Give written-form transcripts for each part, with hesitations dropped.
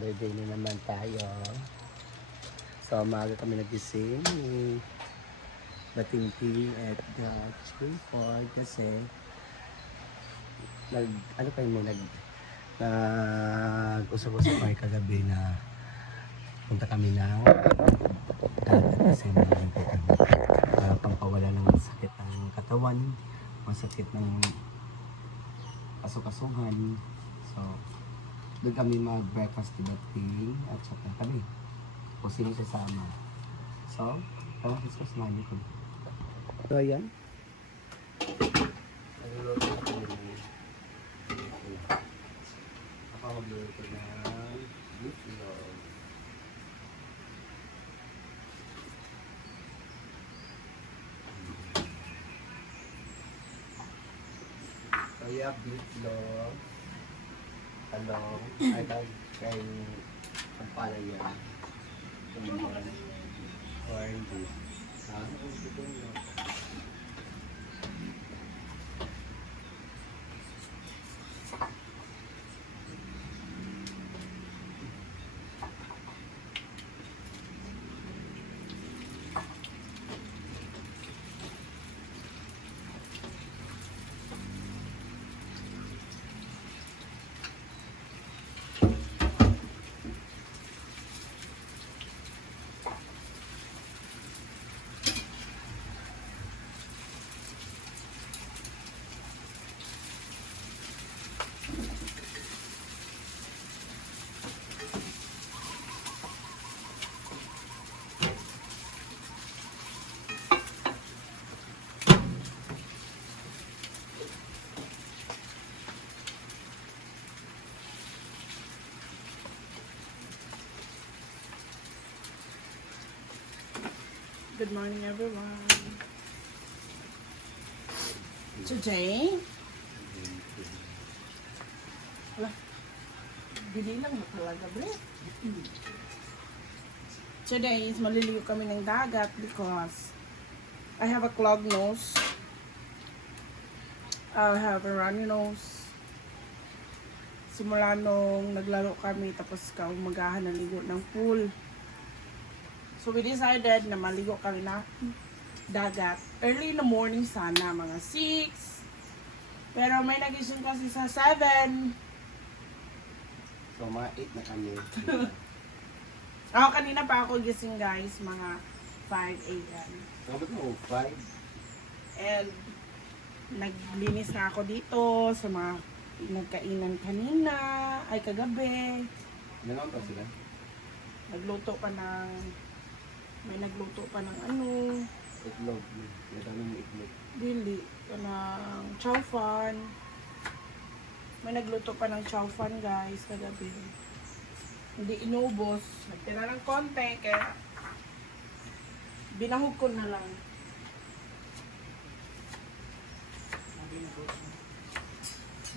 Another day na naman tayo. So, maaga kami nagising. Bating-ting at Chilford kasi nag-usap-usap kami kagabi na punta kami ng dagat kasi naliligo kami para pampawala ng sakit ng katawan, masakit ng kasukasuhan. So, doon kami mag-breakfast di Bating at saka kami kung sino sasama. So, parang discuss namin ko. So, ayan. Nagluluto na kami ng ako magluluto ng beef log. So, yeah, beef log. Talong. Ay, kay Pampalaya. Corn beef. Ha? Good morning, everyone. Today, wala, bili lang na talaga, bre. Today is maliligo kami ng dagat because I have a clogged nose. I have a runny nose. Simula nung naglaro kami tapos umagahan ng ligo ng pool. So we decided na maligo kami na dagat. Early in the morning sana, mga 6. Pero may nagising kasi sa 7. So, mga 8 na kami. Ako kanina pa ako gising guys, mga 5 a.m. So, ba't mo? 5? And naglinis na ako dito sa mga nagkainan kanina, ay kagabi. Ganoon pa sila? Nagluto pa ng, may nagluto pa ng Itlog. May daming itlog. dili, ng chow fan. May nagluto pa ng chow fan guys kagabi. Hindi inubos. Nagtira ng konti kaya binahog ko na lang.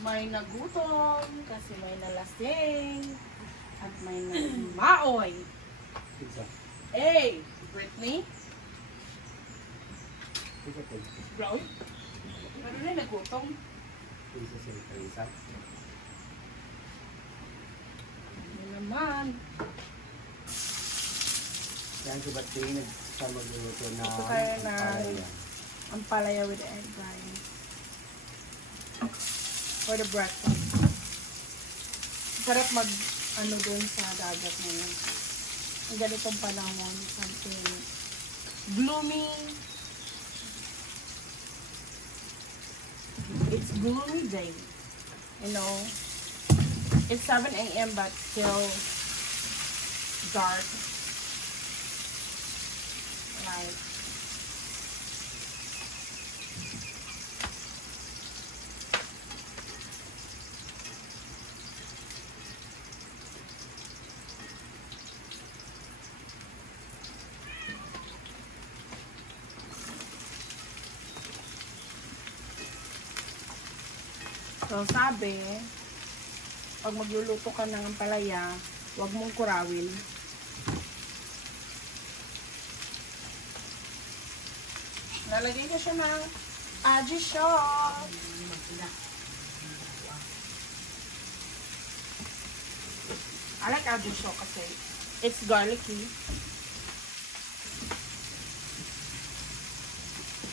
May nagutom kasi may nalasing at may nagmaoy. Pizza. Hey, Brittany, Pizza po. bro. Ano na nagutom? Pizza sa Pizza. Ano naman? Yan si Bating nagsama magluto na Ito tayo na Pampalaya. ang palaya with egg guys. For the breakfast. Sarap mag doon sa dagat ngayon. Ang ganitong panahon, something gloomy. It's gloomy day. You know, it's 7 a.m. but still dark. Like, so sabi, pag magluluto ka ng palaya, huwag mong kurawin. Lalagay ko siya ng aji shop. I like Aguso kasi it's garlicky.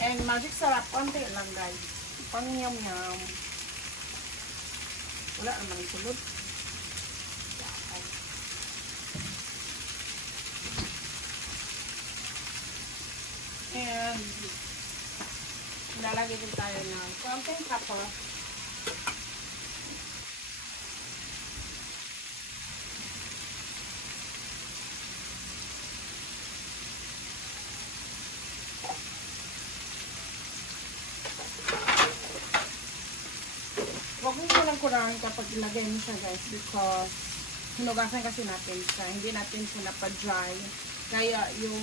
And magic sarap, konti lang guys. Pang yum-yum. Wala naman sulod. And lalagay din tayo ng konting pepper. Huwag mo lang kurangin kapag ilagay mo siya guys because hinugasan kasi natin siya. Hindi natin siya napa-dry. Kaya yung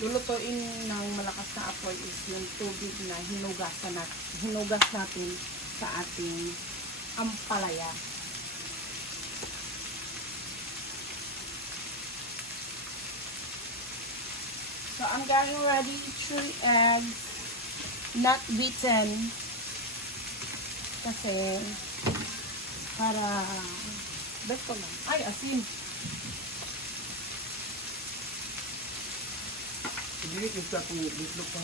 lulutuin ng malakas na apoy is yung tubig na hinugas natin sa ating ampalaya. So I'm getting ready 3 eggs, not beaten. Kasi para best ko lang. Ay, asin. Hindi ko sa kung bitlog pa.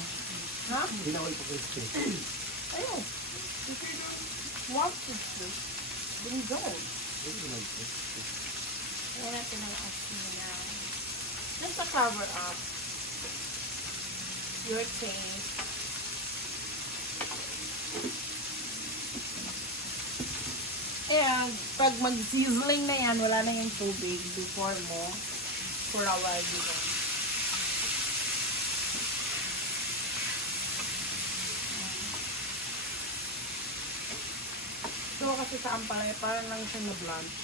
Ha? Hinawal pa kayo sa Ayun. If you don't want to do, then don't. Wala natin ang asin na. Just to cover up your taste. And pag mag-sizzling na yan, wala na yung tubig before mo for a while dito. So kasi sa ampalaya, parang lang siya na-blanch.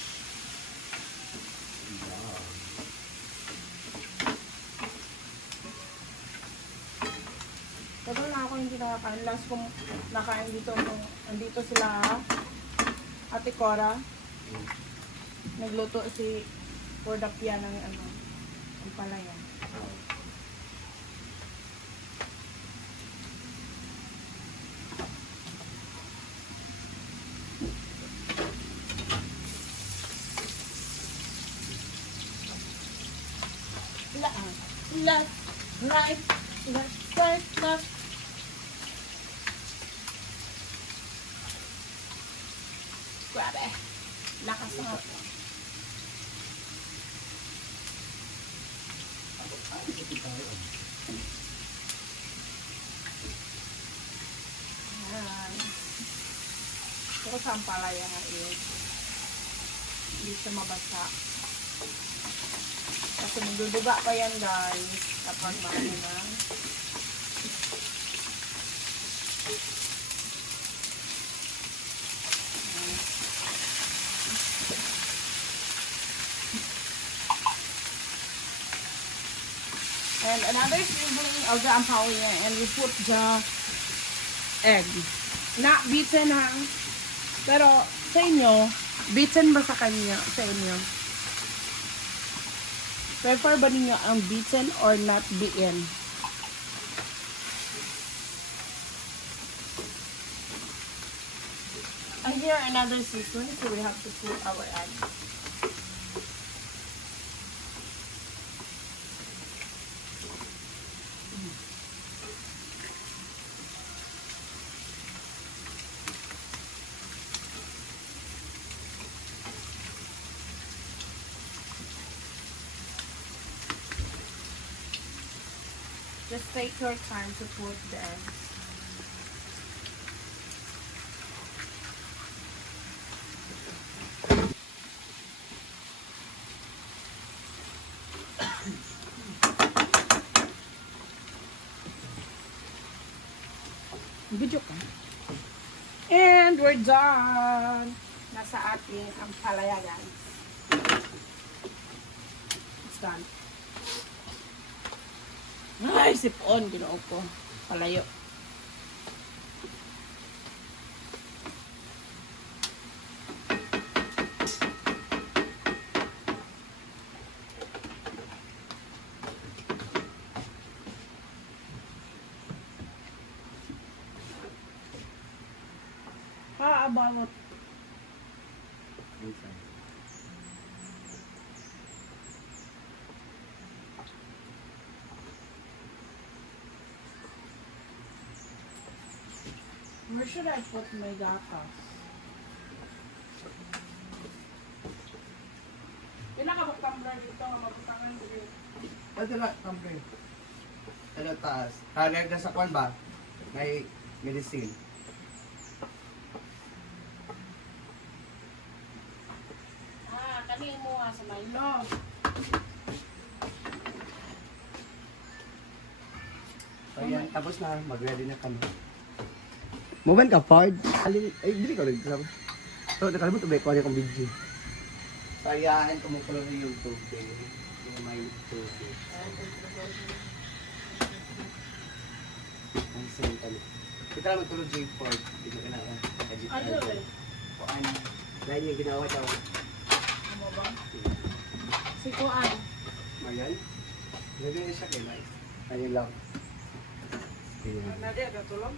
Tagal na ako hindi nakakain. Last kong nakain dito, andito sila Ate Cora. Nagluto si Cordapia ng ampalaya. Left, right, left, right, left. Grabe. Lakas nga. Ayan. Ito sa ampalaya nga is hindi siya mabasa. Kasi magduduga pa yan guys kapag maano na. And another seasoning of the ampalaya, and we put the egg. Not beaten ha. Pero sa inyo, beaten ba sa kanya, sa inyo? Prefer ba ninyo ang beaten or not beaten? And here another seasoning, so we have to put our egg. Just take your time to put the eggs. Video ka. And we're done. Nasa ating ampalaya guys. It's done. Ay, sipon. Ginoo ko. Palayo. How about Where should I put my gatas? Pinakabag-tumbler dito nga magputangan dito. Ito na, kampe. Ano taas? Kagag na sa kwan ba? May medicine. Kani mo sa my love. So yan, tapos na. Mag-ready na kami. Moment ka, Ford? Ay, hindi ko rin. So, nakalimutan ba ikaw niya kong video? So, ayahin kumukulo na yung tubig. Yung may tubig. Ang same kami. Kita naman tulog yung Ford. Hindi mo kailangan. Ano eh? Kuan. Dahil yung ginawa daw. Ano ba? Si Kuan. Mayan. Lagyan niya siya kay Mike. Ayun lang. Ayan. Nadia, katulong?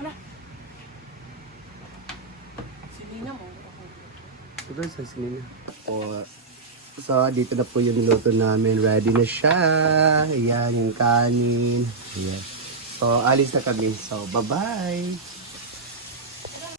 Hala. Sinina mo. Ito sa sinina. So, dito na po yung niluto namin. Ready na siya. Ayan, yung kanin. Ayan. So, alis na kami. So, bye-bye.